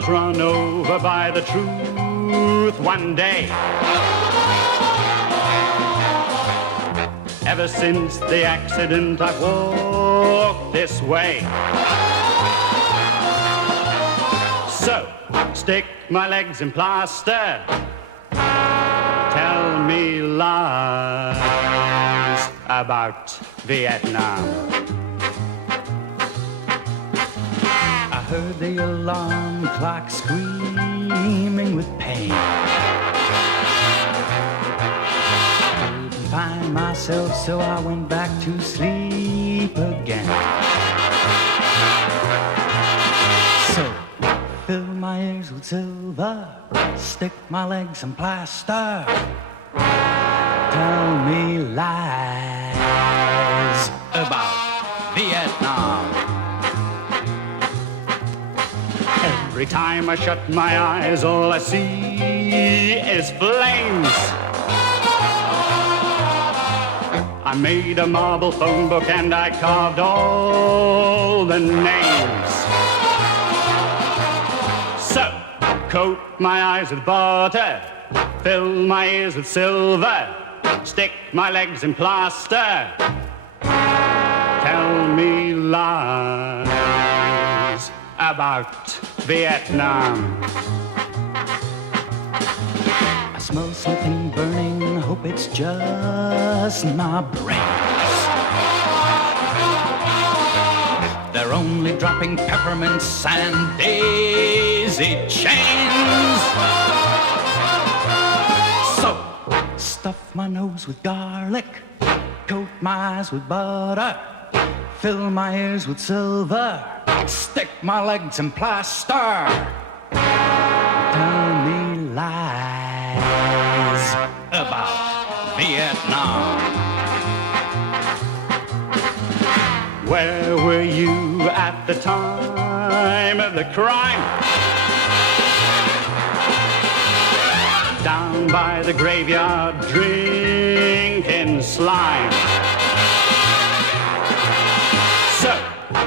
was run over by the truth one day. Ever since the accident, I've walked this way. So, stick my legs in plaster. Tell me lies about Vietnam. I heard the alarm clock screaming with pain. Couldn't find myself, so I went back to sleep again. So, fill my ears with silver, stick my legs in plaster. Tell me lies about Vietnam. Every time I shut my eyes, all I see is flames. I made a marble phone book and I carved all the names. So, coat my eyes with butter, fill my ears with silver, stick my legs in plaster. Tell me lies about Vietnam. I smell something burning, hope it's just my brains. They're only dropping peppermints and daisy chains. So, stuff my nose with garlic, coat my eyes with butter, fill my ears with silver, stick my legs in plaster. Tell me lies about Vietnam. Where were you at the time of the crime? Down by the graveyard drinking slime. So,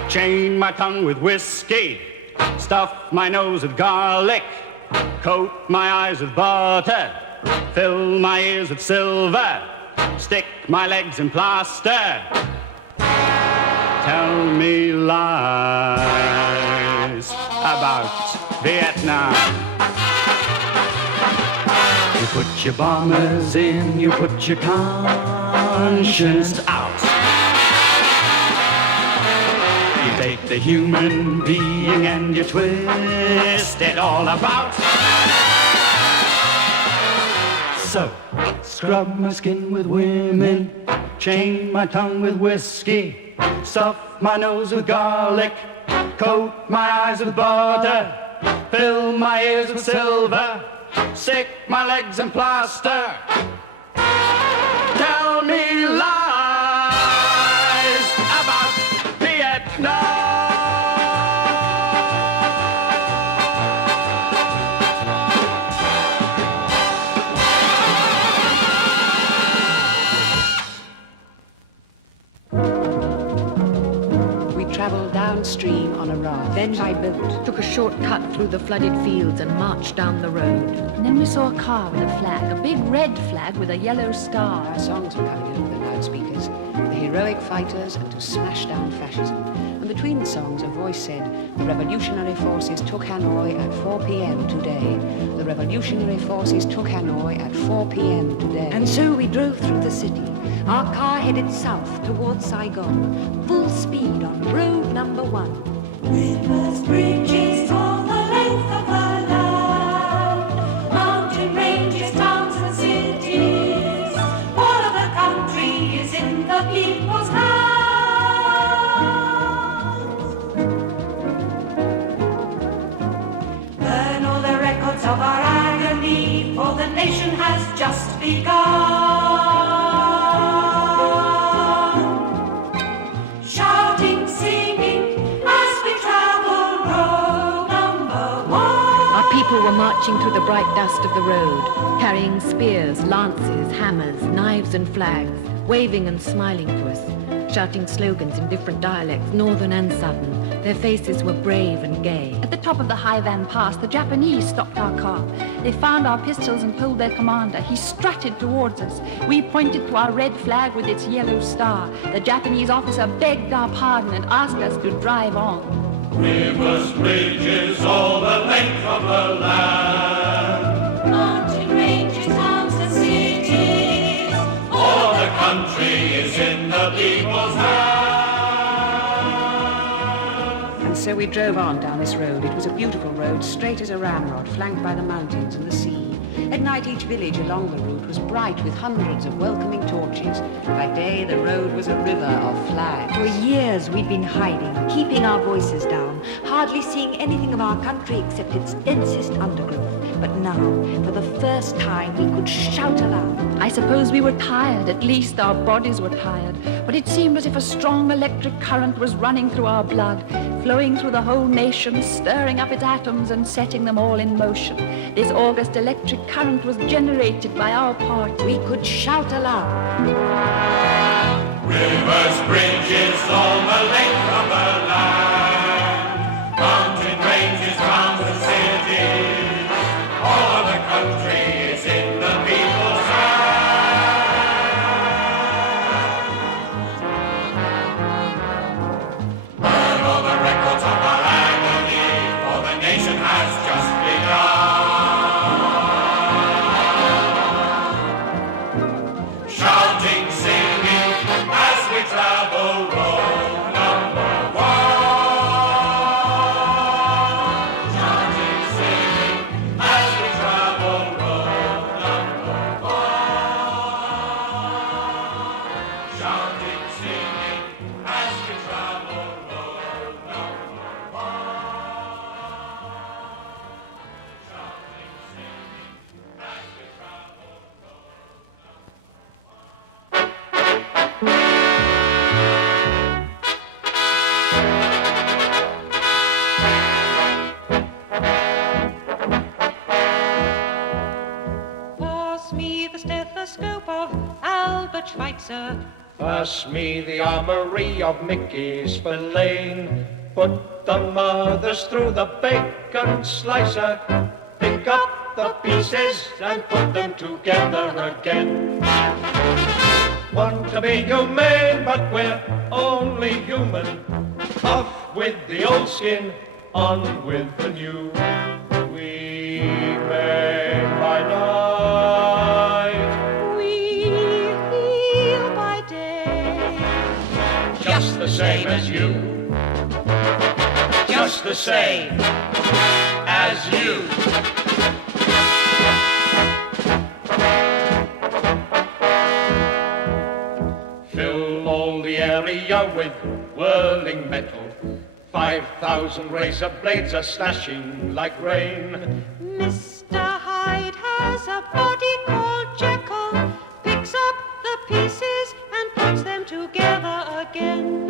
chain my tongue with whiskey, stuff my nose with garlic, coat my eyes with butter, fill my ears with silver, stick my legs in plaster. Tell me lies about Vietnam. You put your bombers in, you put your conscience out. You take the human being and you twist it all about. So, scrub my skin with women, chain my tongue with whiskey, stuff my nose with garlic, coat my eyes with butter, fill my ears with silver, stick my legs in plaster. Tell me lies about Vietnam. Travelled downstream on a raft, then by boat, took a short cut through the flooded fields and marched down the road. And then we saw a car with a flag, a big red flag with a yellow star. Our songs were coming over the loudspeakers, the heroic fighters and to smash down fascism. And between the songs a voice said, the revolutionary forces took Hanoi at 4 p.m. today. The revolutionary forces took Hanoi at 4 p.m. today. And so we drove through the city. Our car headed south towards Saigon, full speed on road number 1. Rivers, bridges, all the length of the land, mountain ranges, towns and cities, all of the country is in the people's hands. Burn all the records of our agony, for the nation has just begun. People were marching through the bright dust of the road, carrying spears, lances, hammers, knives and flags, waving and smiling to us, shouting slogans in different dialects, northern and southern. Their faces were brave and gay. At the top of the High Van Pass, the Japanese stopped our car. They found our pistols and told their commander. He strutted towards us. We pointed to our red flag with its yellow star. The Japanese officer begged our pardon and asked us to drive on. Rivers, bridges, all the length of the land. Mountain ranges, towns and cities. All the country is in the people's hands. And so we drove on down this road. It was a beautiful road, straight as a ramrod, flanked by the mountains and the sea. At night, each village along the route was bright with hundreds of welcoming torches. By day, the road was a river of flags. For years we'd been hiding, keeping our voices down, hardly seeing anything of our country except its densest undergrowth. But now, for the first time, we could shout aloud. I suppose we were tired, at least our bodies were tired, but it seemed as if a strong electric current was running through our blood, flowing through the whole nation, stirring up its atoms and setting them all in motion. This August electric current was generated by our party. We could shout aloud. Rivers, bridges, all the length of the land. Mountain ranges, towns and cities. All of the country is in the people's hands. Burn all the records of our agony, for the nation has just begun. Shouting, singing, as we travel road number one. Shouting, singing, as we travel road number one. Shouting, singing, as we travel road number one. Shouting, singing, as we travel Pass me the stethoscope of Albert Schweitzer. Pass me the armory of Mickey Spillane. Put the mothers through the bacon slicer. Pick up the pieces and put them together again. Want to be humane, but we're only human. Off with the old skin, on with the new. We make by night, We heal by day. just the same as you. Just the same as you. Fill all the area with whirling metal. 5,000 razor blades are slashing like rain. Mr. Hyde has a body called Jekyll. Picks up the pieces and puts them together again.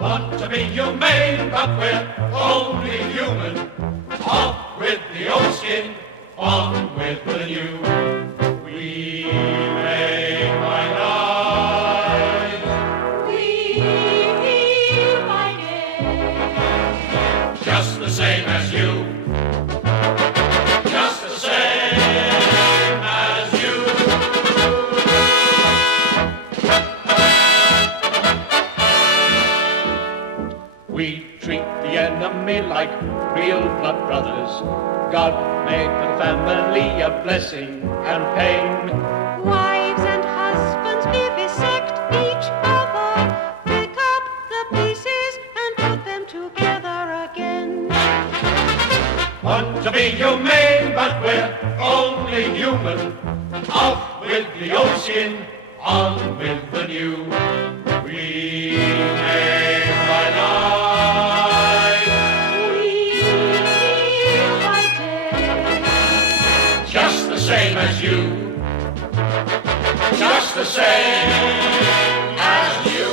Want to be humane, but we're only human. Off with the old skin, on with the new. We make by night, We heal by day. just the same as you. Just the same as you. We treat the enemy like real blood brothers. God made the family a blessing and pain. Wives and husbands vivisect each other. Pick up the pieces and put them together again. Want to be humane, but we're only human. Off with the old skin, on with the new. We make by night, We heal by day. just the same as you. Just the same as you.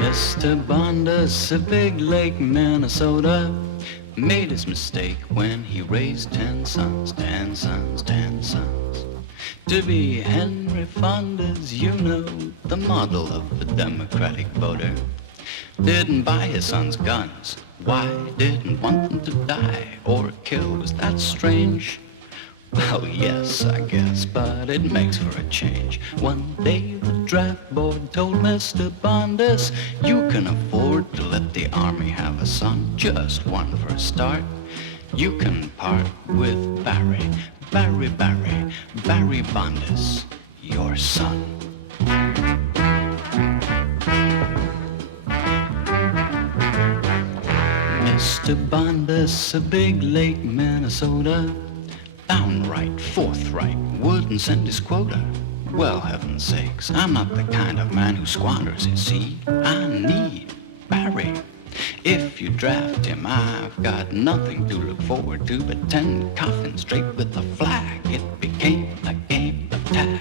Mr. Bonda Bundus of Big Lake, Minnesota, made his mistake when he raised 10 sons, 10 sons, 10 sons. To be Henry Fonda's, you know, the model of the Democratic voter. Didn't buy his sons guns. Why? Didn't want them to die or kill. Was that strange? Well, yes, I guess, but it makes for a change. One day the draft board told Mr. Bondus, you can afford to let the army have a son, just one for a start. You can part with Barry Bondus, your son. Mr. Bondus of Big Lake, Minnesota, downright forthright, wouldn't send his quota. Well, heaven's sakes, I'm not the kind of man who squanders his seed. I need Barry. If you draft him, I've got nothing to look forward to but 10 coffins draped with a flag. It became a game of tag.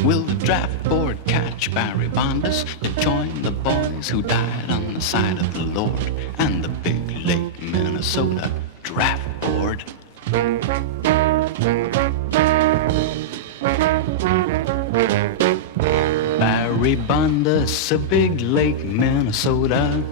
Will the draft board catch Barry Bondus to join the boys who died on the side of the Lord and the Big Lake, Minnesota draft board? Barry Bondus of Big Lake, Minnesota,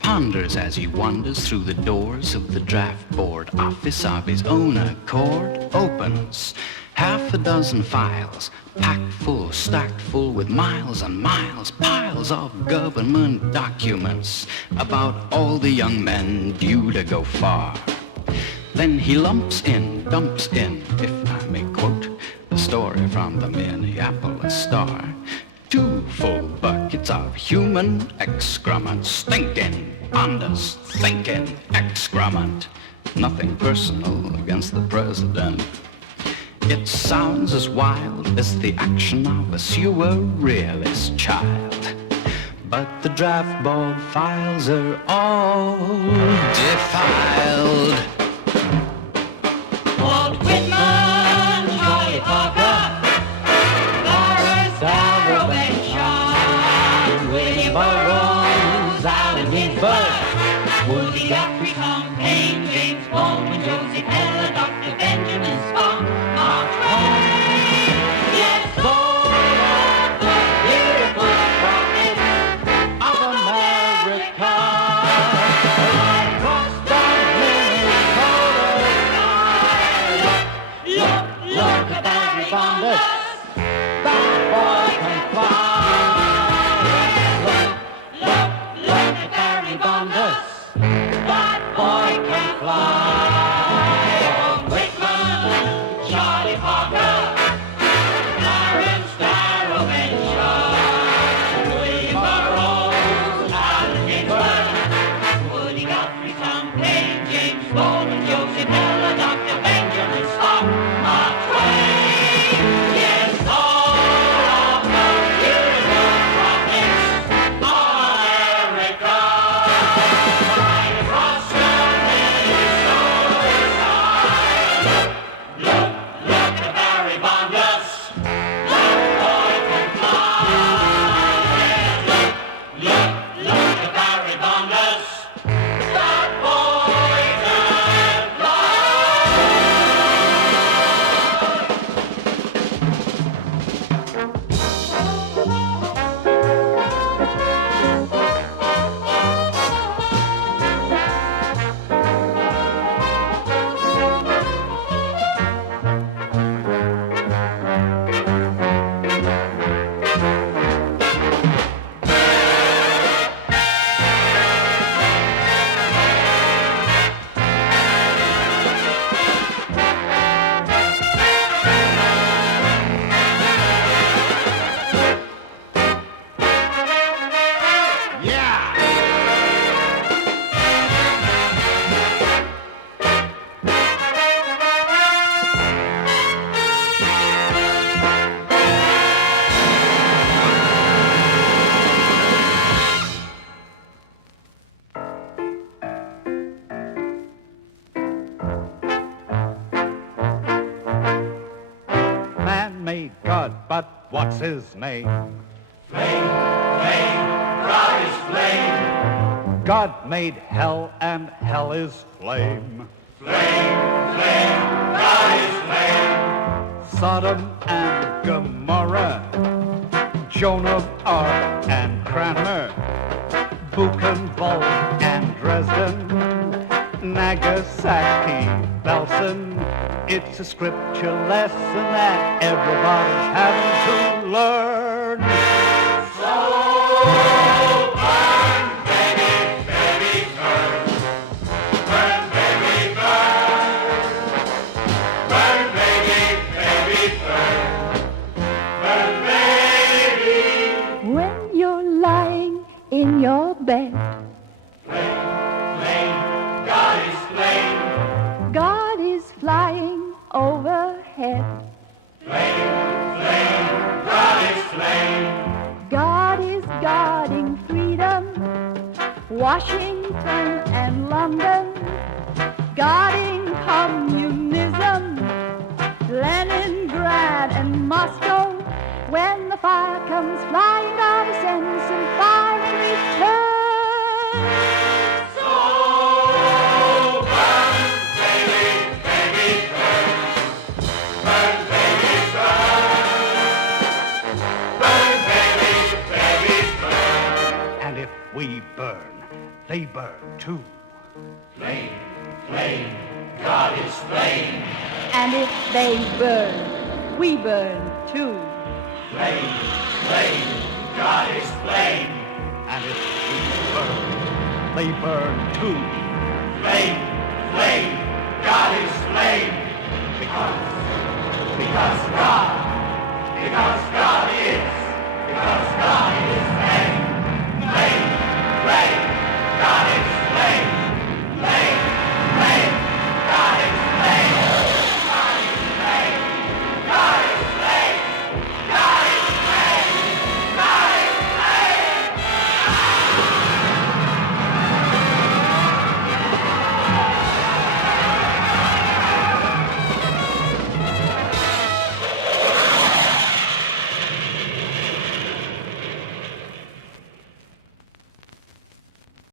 ponders as he wanders through the doors of the draft board office of his own accord. Opens half a dozen files, packed full, stacked full with miles and miles, piles of government documents about all the young men due to go far. Then he dumps in, if I may quote the story from the Minneapolis Star, 2 full buckets of human excrement, stinking, Bondus, thinking excrement. Nothing personal against the president. It sounds as wild as the action of a surrealist child. But the draft board files are all defiled. Walt Whitman, Charlie Parker, Lawrence Darrow and Shaw, William Burroughs, Allen Ginsberg, Woody Guthrie, Tom Paine, James Baldwin, Joseph Heller, Dr. Benjamin Spock, Mark Twain. Yes, all of the beautiful prophets of America. Right across the Minnesota sky. Look at Barry Bondus. That boy can fly. Look at Barry Bondus. That boy can fly. Walt Whitman, Charlie Parker, Lawrence Darrow and Shaw, William Burroughs, Allen Ginsberg, Woody Guthrie, Tom Paine, James Baldwin, Joseph Heller, Dr. Benjamin Spock, Mark Twain. Yes, all of the beautiful prophets of America. Right across the Minnesota sky. Look at Barry Bondus. That boy can fly. Look at Barry Bondus. That boy can Man made God, but what's his name? Flame, flame, brightest flame. God made hell, and hell is flame. God is flame. Sodom and Gomorrah, Joan of Arc and Cranmer, Buchenwald and Dresden, Nagasaki, Belsen. It's a scripture lesson that everybody's having to learn. So burn, baby, baby, burn. Burn, baby, burn. Burn, baby, baby, burn. Burn, baby. When you're lying in your bed, Flame, God is flame. God is flying overhead. God is flame. God is guarding freedom, Washington and London, guarding communism, Leningrad and Moscow. When the fire comes flying, God sends some fire in return. So burn, baby, baby, burn. Burn, baby, burn. Burn, baby, baby, burn. And if we burn, they burn too. Flame, flame, God is flame. And if they burn, we burn too. Flame, flame, God is flame. And if we burn, they burn too. Flame, flame, God is flame. Because God